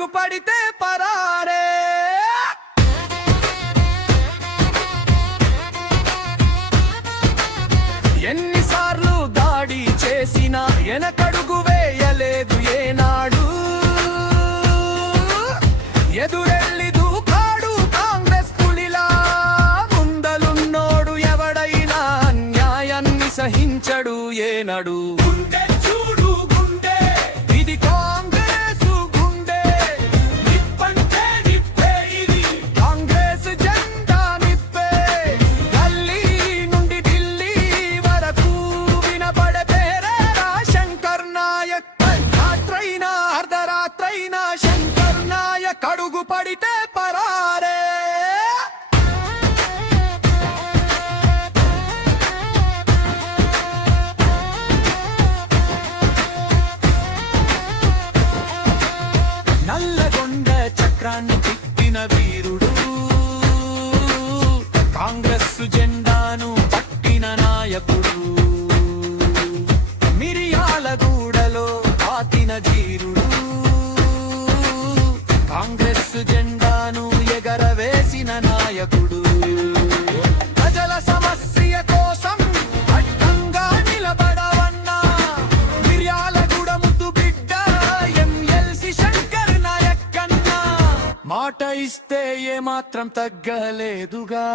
అడుగు పడితే పరారే. ఎన్నిసార్లు దాడి చేసినా వెనకడుగు వేయలేదు ఏనాడు. ఎదురెళ్ళి దూకాడు కాంగ్రెస్ పులిలా. ముందలున్నోడు ఎవడైనా అన్యాయాన్ని సహించడు ఏనాడు. కడుగు పడితే పరారే. నల్లగొండ చక్రాన్ని తిప్పిన వీరుడు, కాంగ్రెస్ జెండాను పట్టిన నాయకుడు, మిరియాలగూడలో పాతిన ధీరుడు, కాంగ్రెస్ జెండాను ఎగరవేసిన నాయకుడు, ప్రజల సమస్య కోసం అడ్డంగా నిలబడవన్నా మిర్యాలగూడ ముద్దు బిడ్డ ఎమ్మెల్సీ శంకర్ నాయక్ అన్న. మాట ఇస్తే ఏమాత్రం తగ్గలేదుగా.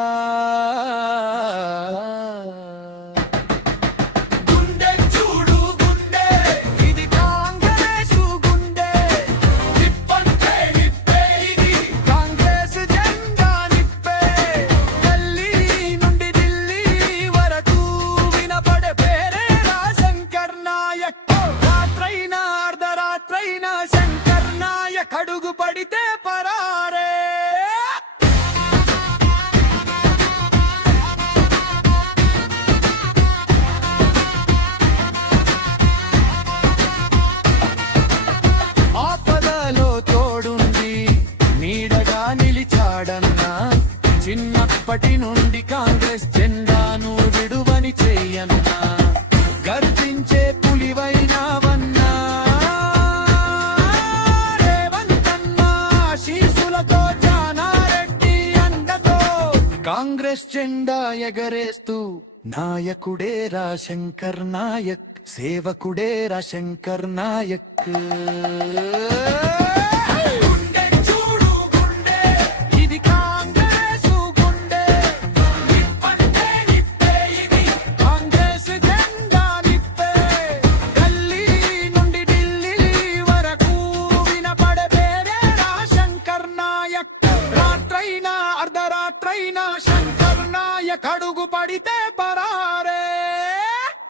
శంకర్ నాయక్ అడుగు పడితే పరారే. ఆపదలో తోడుండి నీడగా నిలిచాడన్నా. చిన్నప్పటి నుండి కాంగ్రెస్ జెండాను విడువని చెయ్యన్నా. గర్జించే పులివైనావన్నా. కాంగ్రెస్ జెండా ఎగరేస్తూ నాయకుడే రా శంకర్ నాయక్, సేవకుడే రా శంకర్ నాయక్.